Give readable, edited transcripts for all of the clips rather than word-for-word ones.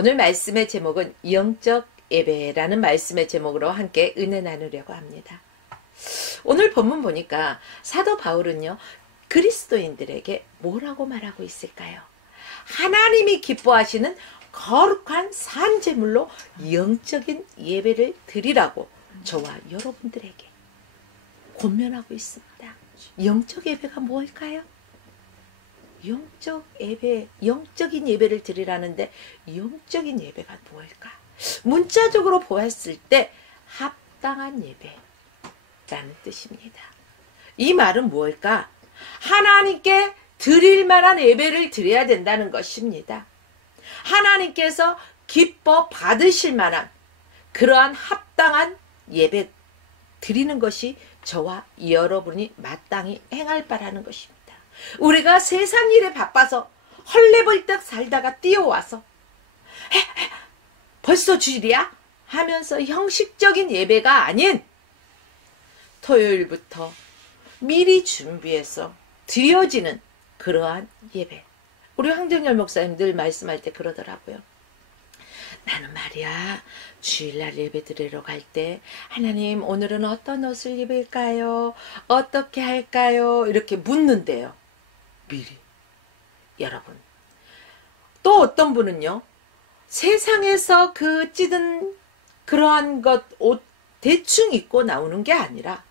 오늘 말씀의 제목은 영적 예배라는 말씀의 제목으로 함께 은혜 나누려고 합니다. 오늘 본문 보니까 사도 바울은요, 그리스도인들에게 뭐라고 말하고 있을까요? 하나님이 기뻐하시는 거룩한 산제물로 영적인 예배를 드리라고 저와 여러분들에게 권면하고 있습니다. 영적 예배가 뭘까요? 영적 예배, 영적인 예배를 드리라는데 영적인 예배가 뭘까? 문자적으로 보았을 때 합당한 예배라는 뜻입니다. 이 말은 뭘까? 하나님께 드릴 만한 예배를 드려야 된다는 것입니다. 하나님께서 기뻐 받으실 만한 그러한 합당한 예배 드리는 것이 저와 여러분이 마땅히 행할 바라는 것입니다. 우리가 세상 일에 바빠서 헐레벌떡 살다가 뛰어와서 벌써 주일이야? 하면서 형식적인 예배가 아닌 토요일부터 미리 준비해서 드려지는 그러한 예배. 우리 황정열 목사님 늘 말씀할 때 그러더라고요. 나는 말이야, 주일날 예배 드리러 갈 때 하나님 오늘은 어떤 옷을 입을까요? 어떻게 할까요? 이렇게 묻는데요. 미리. 여러분. 또 어떤 분은요. 세상에서 그 찌든 그러한 것 옷 대충 입고 나오는 게 아니라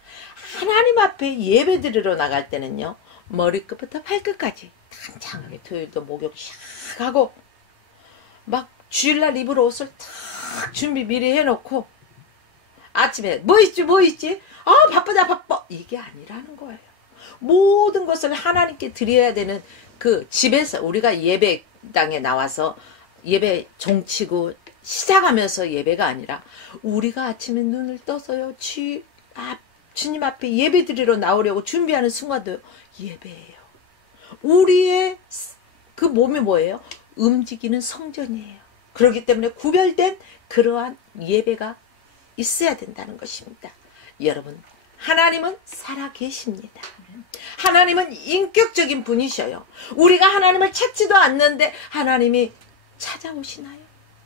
하나님 앞에 예배 드리러 나갈 때는요. 머리끝부터 발끝까지 단장하게 토요일도 목욕 샥 하고 막 주일날 입을 옷을 탁 준비 미리 해놓고 아침에 뭐 있지? 바쁘다 바빠. 이게 아니라는 거예요. 모든 것을 하나님께 드려야 되는 그 집에서 우리가 예배당에 나와서 예배 종치고 시작하면서 예배가 아니라 우리가 아침에 눈을 떠서요. 주님 앞에 예배 드리러 나오려고 준비하는 순간도 예배예요. 우리의 그 몸이 뭐예요? 움직이는 성전이에요. 그렇기 때문에 구별된 그러한 예배가 있어야 된다는 것입니다. 여러분, 하나님은 살아계십니다. 하나님은 인격적인 분이셔요. 우리가 하나님을 찾지도 않는데 하나님이 찾아오시나요?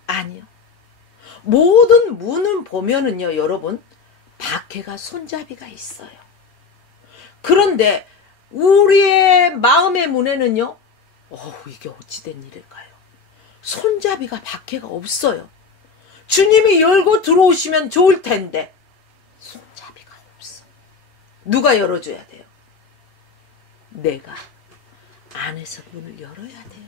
아니요. 모든 문을 보면은요, 여러분, 밖에가 손잡이가 있어요. 그런데 우리의 마음의 문에는요, 이게 어찌된 일일까요? 손잡이가 밖에가 없어요. 주님이 열고 들어오시면 좋을 텐데 손잡이가 없어. 누가 열어줘야 돼요? 내가 안에서 문을 열어야 돼요.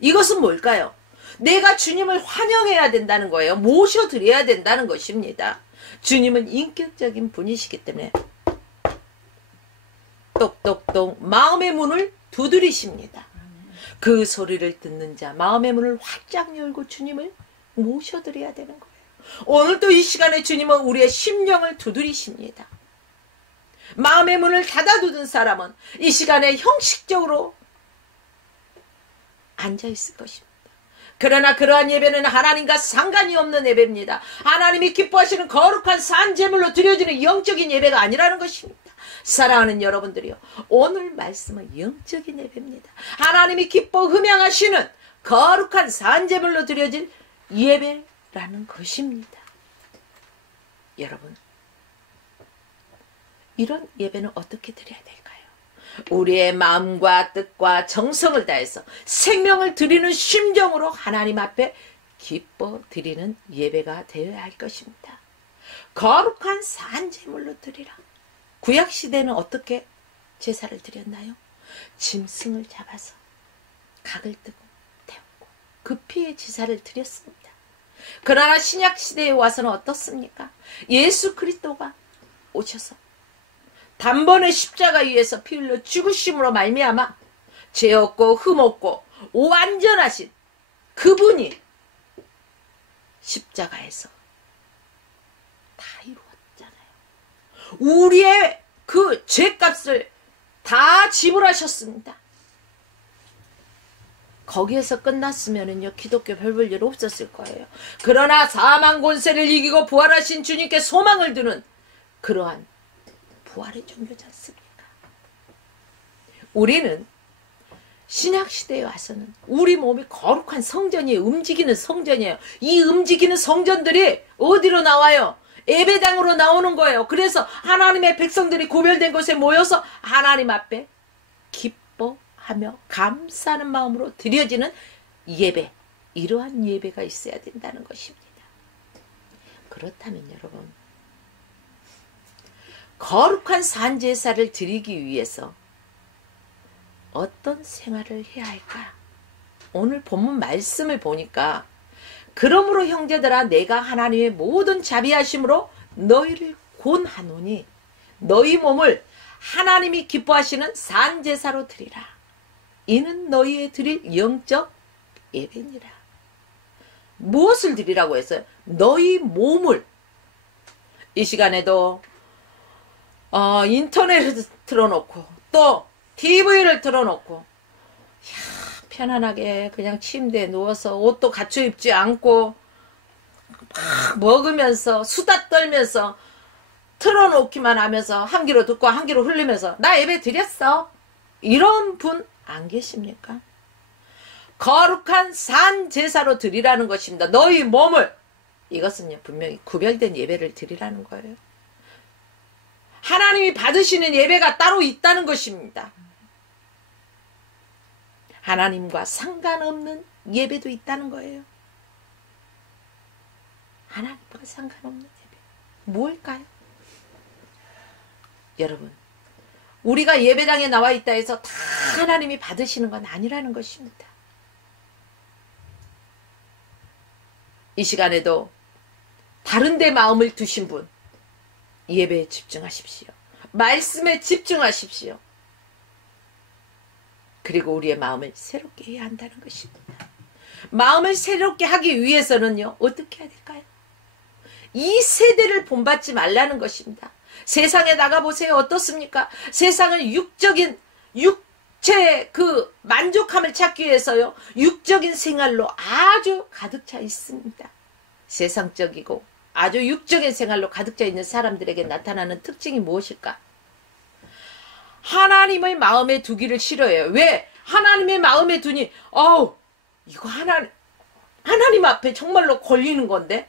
이것은 뭘까요? 내가 주님을 환영해야 된다는 거예요. 모셔드려야 된다는 것입니다. 주님은 인격적인 분이시기 때문에 똑똑똑 마음의 문을 두드리십니다. 그 소리를 듣는 자 마음의 문을 활짝 열고 주님을 모셔드려야 되는 거예요. 오늘도 이 시간에 주님은 우리의 심령을 두드리십니다. 마음의 문을 닫아두는 사람은 이 시간에 형식적으로 앉아있을 것입니다. 그러나 그러한 예배는 하나님과 상관이 없는 예배입니다. 하나님이 기뻐하시는 거룩한 산제물로 드려지는 영적인 예배가 아니라는 것입니다. 사랑하는 여러분들이요, 오늘 말씀은 영적인 예배입니다. 하나님이 기뻐 흠양하시는 거룩한 산제물로 드려질 예배라는 것입니다. 여러분, 이런 예배는 어떻게 드려야 될까요? 우리의 마음과 뜻과 정성을 다해서 생명을 드리는 심정으로 하나님 앞에 기뻐 드리는 예배가 되어야 할 것입니다. 거룩한 산제물로 드리라. 구약시대는 어떻게 제사를 드렸나요? 짐승을 잡아서 각을 뜨고 태우고 그 피의 제사를 드렸습니다. 그러나 신약시대에 와서는 어떻습니까? 예수 그리스도가 오셔서 단번에 십자가 위에서 피 흘려 죽으심으로 말미암아 죄 없고 흠 없고 완전하신 그분이 십자가에서 다 이루었잖아요. 우리의 그 죄값을 다 지불하셨습니다. 거기에서 끝났으면은요, 기독교 별 볼 일 없었을 거예요. 그러나 사망 권세를 이기고 부활하신 주님께 소망을 두는 그러한 부활의 종교지 않습니까? 우리는 신약시대에 와서는 우리 몸이 거룩한 성전이에요. 움직이는 성전이에요. 이 움직이는 성전들이 어디로 나와요? 예배당으로 나오는 거예요. 그래서 하나님의 백성들이 구별된 곳에 모여서 하나님 앞에 기뻐하며 감사하는 마음으로 드려지는 예배, 이러한 예배가 있어야 된다는 것입니다. 그렇다면 여러분, 거룩한 산제사를 드리기 위해서 어떤 생활을 해야 할까? 오늘 본문 말씀을 보니까 그러므로 형제들아 내가 하나님의 모든 자비하심으로 너희를 권하노니 너희 몸을 하나님이 기뻐하시는 산제사로 드리라. 이는 너희의 드릴 영적 예배니라. 무엇을 드리라고 했어요? 너희 몸을. 이 시간에도 인터넷을 틀어놓고 또 TV를 틀어놓고 편안하게 그냥 침대에 누워서 옷도 갖춰 입지 않고 막 먹으면서 수다 떨면서 틀어놓기만 하면서 한 귀로 듣고 한 귀로 흘리면서 나 예배 드렸어. 이런 분 안 계십니까? 거룩한 산 제사로 드리라는 것입니다. 너희 몸을. 이것은요 분명히 구별된 예배를 드리라는 거예요. 하나님이 받으시는 예배가 따로 있다는 것입니다. 하나님과 상관없는 예배도 있다는 거예요. 하나님과 상관없는 예배. 뭘까요? 여러분, 우리가 예배당에 나와 있다 해서 다 하나님이 받으시는 건 아니라는 것입니다. 이 시간에도 다른 데 마음을 두신 분, 예배에 집중하십시오. 말씀에 집중하십시오. 그리고 우리의 마음을 새롭게 해야 한다는 것입니다. 마음을 새롭게 하기 위해서는요, 어떻게 해야 될까요? 이 세대를 본받지 말라는 것입니다. 세상에 나가보세요. 어떻습니까? 세상은 육적인, 육체의 그 만족함을 찾기 위해서요, 육적인 생활로 아주 가득 차 있습니다. 세상적이고 아주 육적인 생활로 가득 차 있는 사람들에게 나타나는 특징이 무엇일까? 하나님의 마음에 두기를 싫어해요. 왜? 하나님의 마음에 두니, 이거 하나님 앞에 정말로 걸리는 건데,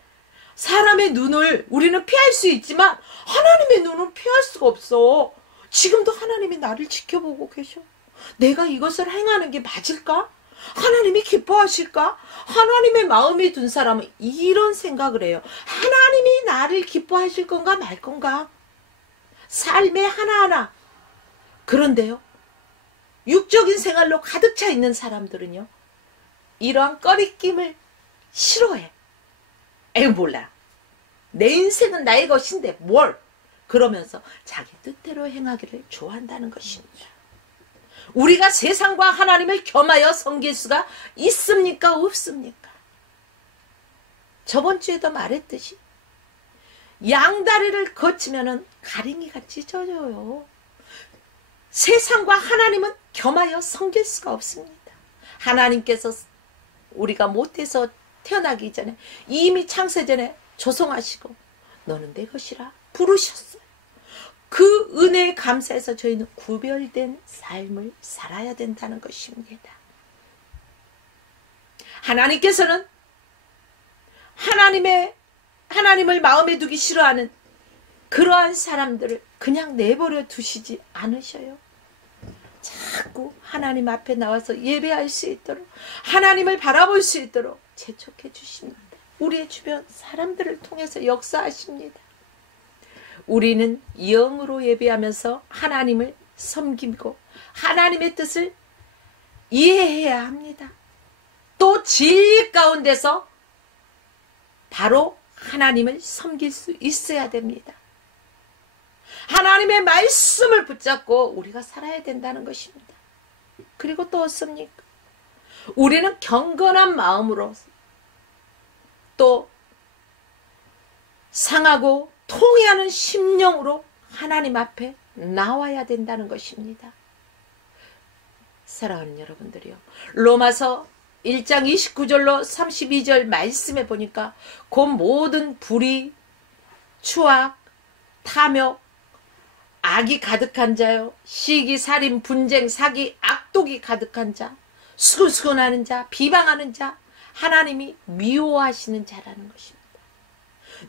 사람의 눈을 우리는 피할 수 있지만 하나님의 눈은 피할 수가 없어. 지금도 하나님이 나를 지켜보고 계셔. 내가 이것을 행하는 게 맞을까? 하나님이 기뻐하실까? 하나님의 마음에 둔 사람은 이런 생각을 해요. 하나님이 나를 기뻐하실 건가 말 건가? 삶의 하나하나. 그런데요, 육적인 생활로 가득 차 있는 사람들은요, 이러한 꺼리낌을 싫어해. 몰라. 내 인생은 나의 것인데 뭘? 그러면서 자기 뜻대로 행하기를 좋아한다는 것입니다. 우리가 세상과 하나님을 겸하여 섬길 수가 있습니까? 없습니까? 저번 주에도 말했듯이 양다리를 거치면은 가랭이가 찢어져요. 세상과 하나님은 겸하여 섬길 수가 없습니다. 하나님께서 우리가 못해서 태어나기 전에 이미 창세전에 조성하시고 너는 내 것이라 부르셨어요. 그 은혜에 감사해서 저희는 구별된 삶을 살아야 된다는 것입니다. 하나님께서는 하나님을 마음에 두기 싫어하는 그러한 사람들을 그냥 내버려 두시지 않으셔요. 자꾸 하나님 앞에 나와서 예배할 수 있도록, 하나님을 바라볼 수 있도록 재촉해 주십니다. 우리의 주변 사람들을 통해서 역사하십니다. 우리는 영으로 예배하면서 하나님을 섬기고 하나님의 뜻을 이해해야 합니다. 또 진리 가운데서 바로 하나님을 섬길 수 있어야 됩니다. 하나님의 말씀을 붙잡고 우리가 살아야 된다는 것입니다. 그리고 또 어떻습니까? 우리는 경건한 마음으로 또 상하고 통회하는 심령으로 하나님 앞에 나와야 된다는 것입니다. 사랑하는 여러분들이요, 로마서 1장 29절로 32절 말씀에 보니까 그 모든 불의, 추악, 탐욕, 악이 가득한 자요, 시기, 살인, 분쟁, 사기, 악독 악독이 가득한 자, 수근수근하는 자, 비방하는 자, 하나님이 미워하시는 자라는 것입니다.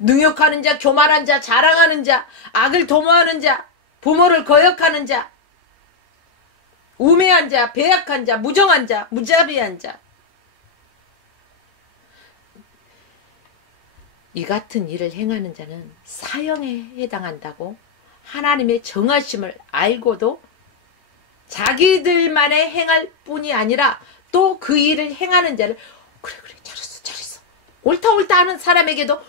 능욕하는 자, 교만한 자, 자랑하는 자, 악을 도모하는 자, 부모를 거역하는 자, 우매한 자, 배약한 자, 무정한 자, 무자비한 자, 이 같은 일을 행하는 자는 사형에 해당한다고 하나님의 정하심을 알고도 자기들만의 행할 뿐이 아니라 또 그 일을 행하는 자를 그래 잘했어 옳다 하는 사람에게도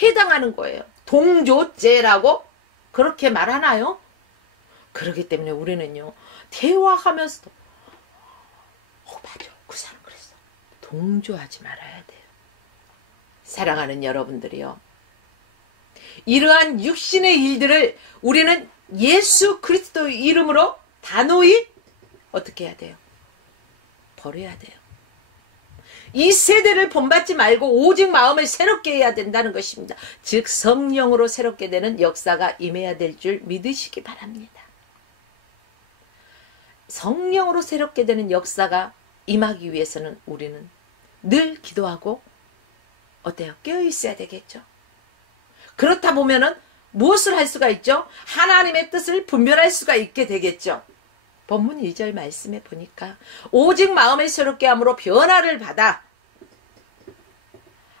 해당하는 거예요. 동조죄라고 그렇게 말하나요? 그렇기 때문에 우리는요, 대화하면서도 맞아, 그 사람 그랬어, 동조하지 말아야 돼요. 사랑하는 여러분들이요, 이러한 육신의 일들을 우리는 예수 그리스도의 이름으로 단호히 어떻게 해야 돼요? 버려야 돼요. 이 세대를 본받지 말고 오직 마음을 새롭게 해야 된다는 것입니다. 즉 성령으로 새롭게 되는 역사가 임해야 될 줄 믿으시기 바랍니다. 성령으로 새롭게 되는 역사가 임하기 위해서는 우리는 늘 기도하고 어때요? 깨어 있어야 되겠죠. 그렇다 보면은 무엇을 할 수가 있죠? 하나님의 뜻을 분별할 수가 있게 되겠죠. 본문 2절 말씀에 보니까 오직 마음을 새롭게 함으로 변화를 받아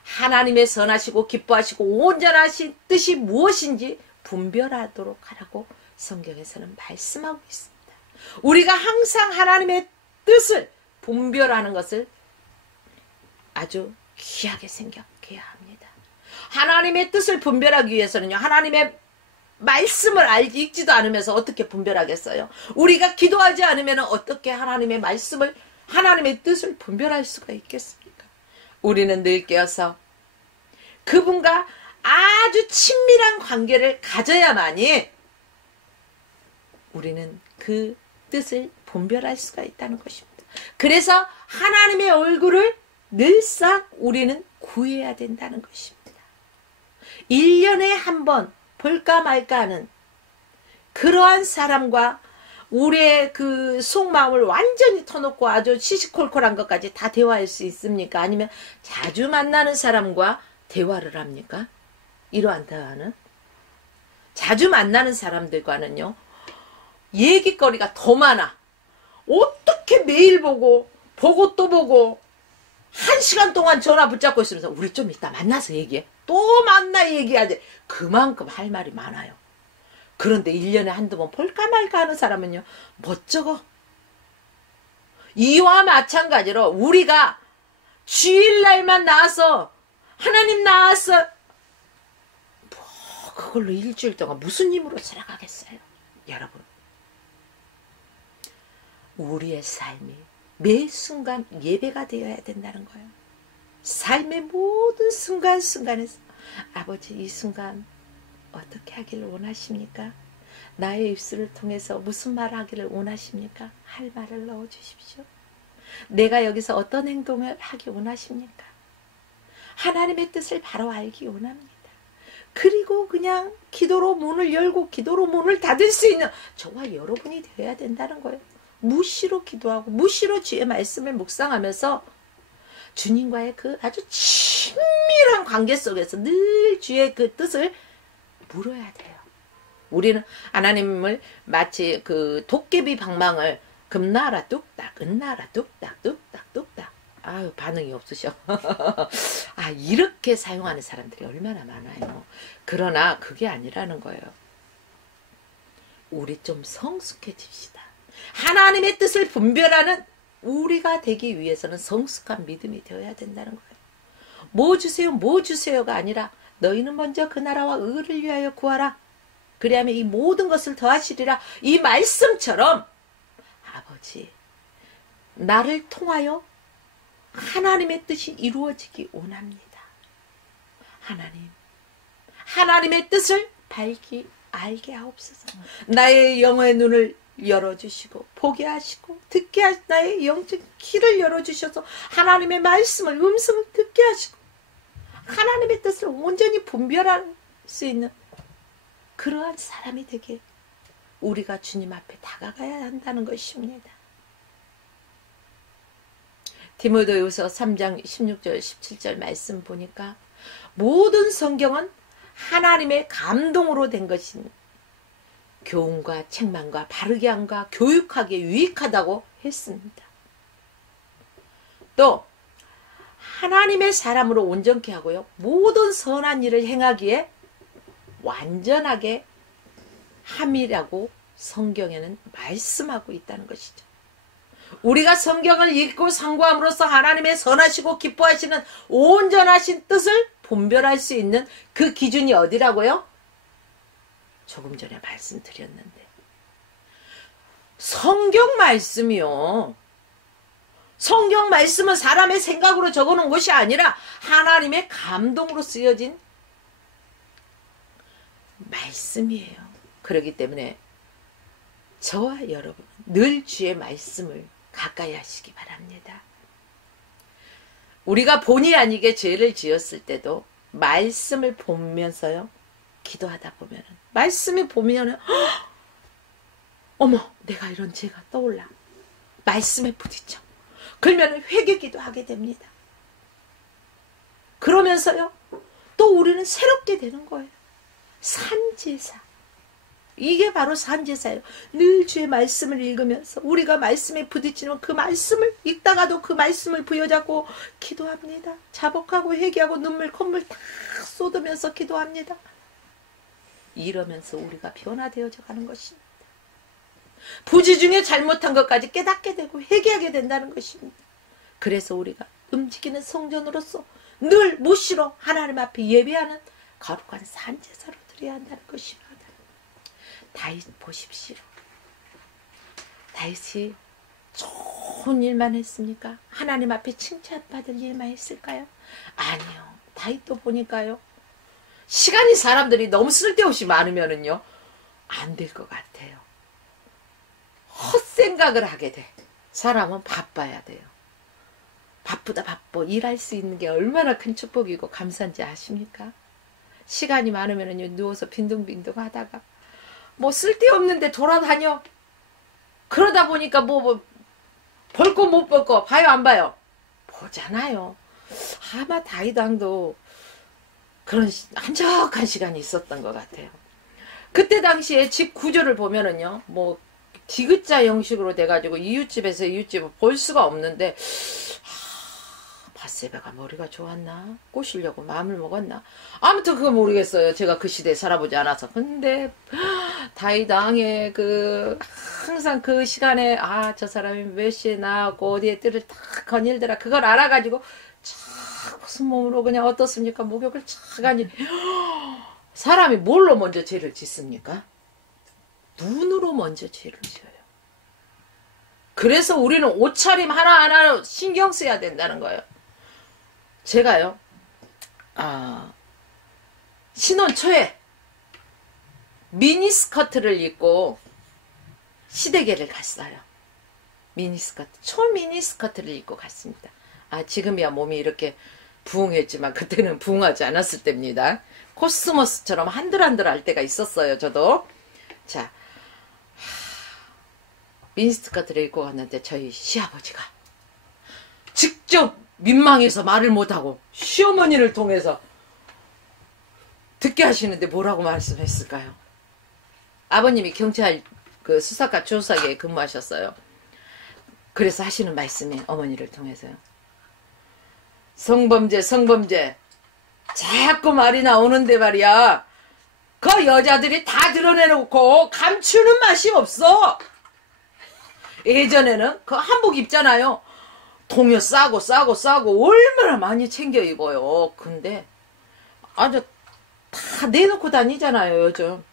하나님의 선하시고 기뻐하시고 온전하신 뜻이 무엇인지 분별하도록 하라고 성경에서는 말씀하고 있습니다. 우리가 항상 하나님의 뜻을 분별하는 것을 아주 귀하게 생각해야 합니다. 하나님의 뜻을 분별하기 위해서는요, 하나님의 말씀을 읽지도 않으면서 어떻게 분별하겠어요? 우리가 기도하지 않으면 어떻게 하나님의 말씀을, 하나님의 뜻을 분별할 수가 있겠습니까? 우리는 늘 깨어서 그분과 아주 친밀한 관계를 가져야만이 우리는 그 뜻을 분별할 수가 있다는 것입니다. 그래서 하나님의 얼굴을 늘상 우리는 구해야 된다는 것입니다. 1년에 한 번 볼까 말까 하는 그러한 사람과 우리의 그 속마음을 완전히 터놓고 아주 시시콜콜한 것까지 다 대화할 수 있습니까? 아니면 자주 만나는 사람과 대화를 합니까? 이러한 대화는 자주 만나는 사람들과는요, 얘기거리가 더 많아. 어떻게 매일 보고 또 보고 1시간 동안 전화 붙잡고 있으면서 우리 좀 이따 만나서 얘기해. 또 만나 얘기하지. 그만큼 할 말이 많아요. 그런데 1년에 한두 번 볼까 말까 하는 사람은요, 멋쩍어. 이와 마찬가지로 우리가 주일날만 나와서 하나님 나와서 뭐 그걸로 일주일 동안 무슨 힘으로 살아가겠어요? 여러분, 우리의 삶이 매 순간 예배가 되어야 된다는 거예요. 삶의 모든 순간순간에서 아버지, 이 순간 어떻게 하기를 원하십니까? 나의 입술을 통해서 무슨 말을 하기를 원하십니까? 할 말을 넣어주십시오. 내가 여기서 어떤 행동을 하기 원하십니까? 하나님의 뜻을 바로 알기 원합니다. 그리고 그냥 기도로 문을 열고 기도로 문을 닫을 수 있는 저와 여러분이 되어야 된다는 거예요. 무시로 기도하고 무시로 주의 말씀을 묵상하면서 주님과의 그 아주 친밀한 관계 속에서 늘 주의 그 뜻을 물어야 돼요. 우리는 하나님을 마치 그 도깨비 방망을 금나라 뚝딱, 은나라 뚝딱, 뚝딱, 뚝딱. 아유, 반응이 없으셔. 아, 이렇게 사용하는 사람들이 얼마나 많아요. 그러나 그게 아니라는 거예요. 우리 좀 성숙해집시다. 하나님의 뜻을 분별하는 우리가 되기 위해서는 성숙한 믿음이 되어야 된다는 거예요. 뭐 주세요, 뭐 주세요가 아니라 너희는 먼저 그 나라와 의를 위하여 구하라. 그리하면 이 모든 것을 더하시리라. 이 말씀처럼 아버지, 나를 통하여 하나님의 뜻이 이루어지기 원합니다. 하나님의 뜻을 알게 하옵소서. 나의 영의 눈을 열어주시고 보게 하시고 듣게 하시고 나의 영적 귀를 열어주셔서 하나님의 말씀을 음성을 듣게 하시고 하나님의 뜻을 온전히 분별할 수 있는 그러한 사람이 되게 우리가 주님 앞에 다가가야 한다는 것입니다. 디모데후서 3장 16절 17절 말씀 보니까 모든 성경은 하나님의 감동으로 된 것인 교훈과 책망과 바르게 함과 교육하기에 유익하다고 했습니다. 또 하나님의 사람으로 온전케 하고요. 모든 선한 일을 행하기에 완전하게 함이라고 성경에는 말씀하고 있다는 것이죠. 우리가 성경을 읽고 상고함으로써 하나님의 선하시고 기뻐하시는 온전하신 뜻을 분별할 수 있는 그 기준이 어디라고요? 조금 전에 말씀드렸는데 성경 말씀이요. 성경 말씀은 사람의 생각으로 적어놓은 것이 아니라 하나님의 감동으로 쓰여진 말씀이에요. 그렇기 때문에 저와 여러분 늘 주의 말씀을 가까이 하시기 바랍니다. 우리가 본의 아니게 죄를 지었을 때도 말씀을 보면서요. 기도하다 보면은 말씀이 보면은 어머 내가 이런 죄가 떠올라. 말씀에 부딪혀. 그러면 회개기도 하게 됩니다. 그러면서요. 또 우리는 새롭게 되는 거예요. 산제사. 이게 바로 산제사예요. 늘 주의 말씀을 읽으면서 우리가 말씀에 부딪히면 그 말씀을 읽다가도 그 말씀을 부여잡고 기도합니다. 자복하고 회개하고 눈물 콧물 다 쏟으면서 기도합니다. 이러면서 우리가 변화되어져 가는 것입니다. 부지 중에 잘못한 것까지 깨닫게 되고 회개하게 된다는 것입니다. 그래서 우리가 움직이는 성전으로서 늘 묵시로 하나님 앞에 예배하는 거룩한 산제사로 드려야 한다는 것입니다. 다윗 보십시오. 다윗이 좋은 일만 했습니까? 하나님 앞에 칭찬받을 일만 했을까요? 아니요. 다윗도 보니까요. 시간이 사람들이 너무 쓸데없이 많으면은요. 안 될 것 같아요. 헛생각을 하게 돼. 사람은 바빠야 돼요. 바쁘다 바빠. 일할 수 있는 게 얼마나 큰 축복이고 감사한지 아십니까? 시간이 많으면은요. 누워서 빈둥빈둥 하다가 뭐 쓸데없는데 돌아다녀. 그러다 보니까 뭐 볼 거 못 볼 거 봐요 안 봐요? 보잖아요. 아마 다윗 왕도 그런 한적한 시간이 있었던 것 같아요. 그때 당시에 집 구조를 보면은요. 뭐 디귿자 형식으로 돼가지고 이웃집에서 이웃집을 볼 수가 없는데 바세바가 머리가 좋았나? 꼬시려고 마음을 먹었나? 아무튼 그거 모르겠어요. 제가 그 시대에 살아보지 않아서. 근데 다윗 왕의 항상 그 시간에 저 사람이 몇 시에 나왔고 어디에 뜰을 다 거닐더라. 그걸 알아가지고 무슨 몸으로 그냥 어떻습니까? 목욕을 차가니 사람이 뭘로 먼저 죄를 짓습니까? 눈으로 먼저 죄를 지어요. 그래서 우리는 옷차림 하나하나 신경 써야 된다는 거예요. 제가요, 신혼 초에 미니스커트를 입고 시댁에를 갔어요. 미니스커트, 초미니스커트를 입고 갔습니다. 지금이야 몸이 이렇게 부흥했지만 그때는 부흥하지 않았을 때입니다. 코스모스처럼 한들한들 할 때가 있었어요. 저도. 자, 미니스커트를 입고 갔는데 저희 시아버지가 직접 민망해서 말을 못하고 시어머니를 통해서 듣게 하시는데 뭐라고 말씀했을까요? 아버님이 경찰 수사과 조사기에 근무하셨어요. 그래서 하시는 말씀이 어머니를 통해서요. 성범죄 자꾸 말이 나오는데 말이야. 그 여자들이 다 드러내놓고 감추는 맛이 없어. 예전에는 그 한복 입잖아요. 동요 싸고 얼마나 많이 챙겨 입어요. 근데 아주 다 내놓고 다니잖아요 요즘.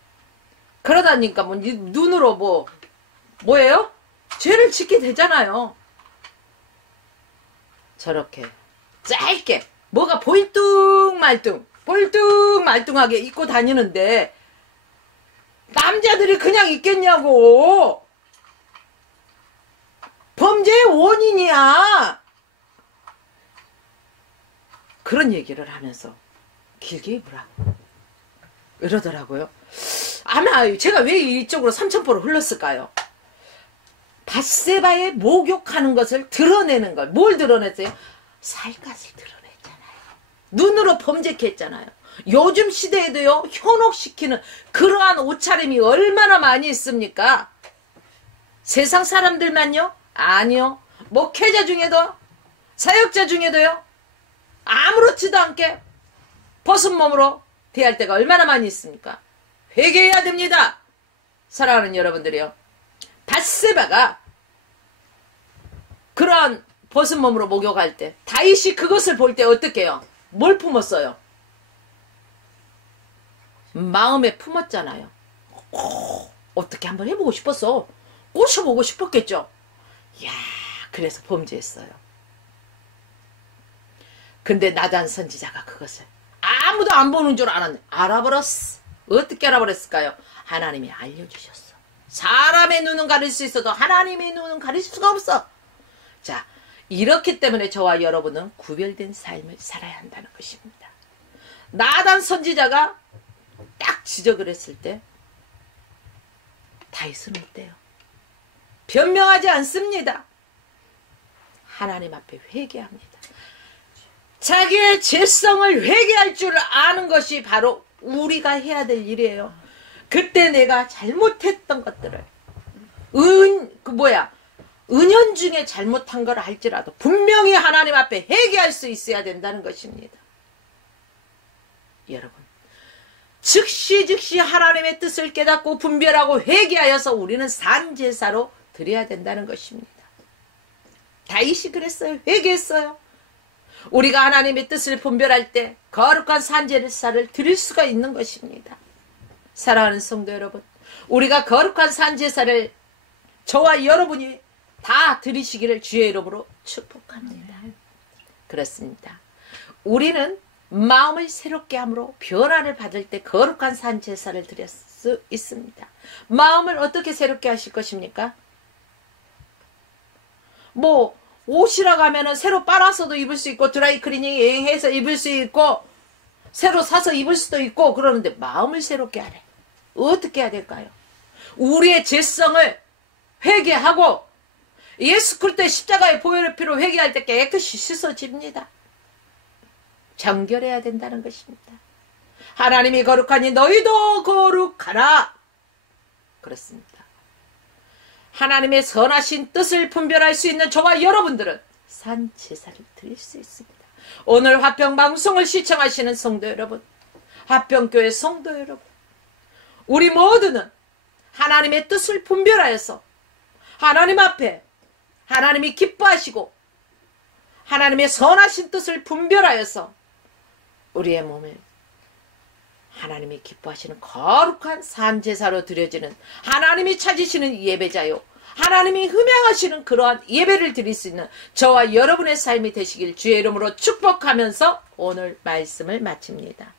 그러다니까 뭐 눈으로 뭐예요? 죄를 짓게 되잖아요. 저렇게 짧게 뭐가 볼뚱말뚱하게 입고 다니는데 남자들이 그냥 입겠냐고. 범죄의 원인이야. 그런 얘기를 하면서 길게 입으라고 이러더라고요. 아마 제가 왜 이쪽으로 삼천포로 흘렀을까요? 밧세바의 목욕하는 것을 드러내는 걸. 뭘 드러냈어요? 살갗을 드러냈잖아요. 눈으로 범죄했잖아요. 요즘 시대에도요, 현혹시키는 그러한 옷차림이 얼마나 많이 있습니까? 세상 사람들만요? 아니요. 목회자 중에도, 사역자 중에도요, 아무렇지도 않게 벗은 몸으로 대할 때가 얼마나 많이 있습니까? 회개해야 됩니다. 사랑하는 여러분들이요. 밧세바가 그러한 벗은 몸으로 목욕할 때 다윗이 그것을 볼 때 어떻게 해요? 뭘 품었어요? 마음에 품었잖아요. 어떻게 한번 해보고 싶었어. 꼬셔보고 싶었겠죠. 이야, 그래서 범죄했어요. 근데 나단 선지자가 그것을 아무도 안 보는 줄 알았네. 알아버렸어. 어떻게 알아버렸을까요? 하나님이 알려주셨어. 사람의 눈은 가릴 수 있어도 하나님의 눈은 가릴 수가 없어. 자, 이렇기 때문에 저와 여러분은 구별된 삶을 살아야 한다는 것입니다. 나단 선지자가 딱 지적을 했을 때 다윗은 어때요? 변명하지 않습니다. 하나님 앞에 회개합니다. 자기의 죄성을 회개할 줄 아는 것이 바로 우리가 해야 될 일이에요. 그때 내가 잘못했던 것들을 은연중에 잘못한 걸 알지라도 분명히 하나님 앞에 회개할 수 있어야 된다는 것입니다. 여러분, 즉시 하나님의 뜻을 깨닫고 분별하고 회개하여서 우리는 산제사로 드려야 된다는 것입니다. 다윗이 그랬어요. 회개했어요. 우리가 하나님의 뜻을 분별할 때 거룩한 산제사를 드릴 수가 있는 것입니다. 사랑하는 성도 여러분, 우리가 거룩한 산제사를 저와 여러분이 다 드리시기를 주의 이름으로 축복합니다. 그렇습니다. 우리는 마음을 새롭게 함으로 변화를 받을 때 거룩한 산제사를 드릴 수 있습니다. 마음을 어떻게 새롭게 하실 것입니까? 옷이라고 하면은 새로 빨아서도 입을 수 있고 드라이 클리닝 해서 입을 수 있고 새로 사서 입을 수도 있고 그러는데 마음을 새롭게 하래. 어떻게 해야 될까요? 우리의 죄성을 회개하고 예수 그리스도의 십자가의 보혈의 피로 회개할 때 깨끗이 씻어집니다. 정결해야 된다는 것입니다. 하나님이 거룩하니 너희도 거룩하라. 그렇습니다. 하나님의 선하신 뜻을 분별할 수 있는 저와 여러분들은 산제사를 드릴 수 있습니다. 오늘 화평방송을 시청하시는 성도 여러분, 화평교회 성도 여러분, 우리 모두는 하나님의 뜻을 분별하여서 하나님 앞에 하나님이 기뻐하시고 하나님의 선하신 뜻을 분별하여서 우리의 몸을 하나님이 기뻐하시는 거룩한 산제사로 드려지는 하나님이 찾으시는 예배자요, 하나님이 흠양하시는 그러한 예배를 드릴 수 있는 저와 여러분의 삶이 되시길 주의 이름으로 축복하면서 오늘 말씀을 마칩니다.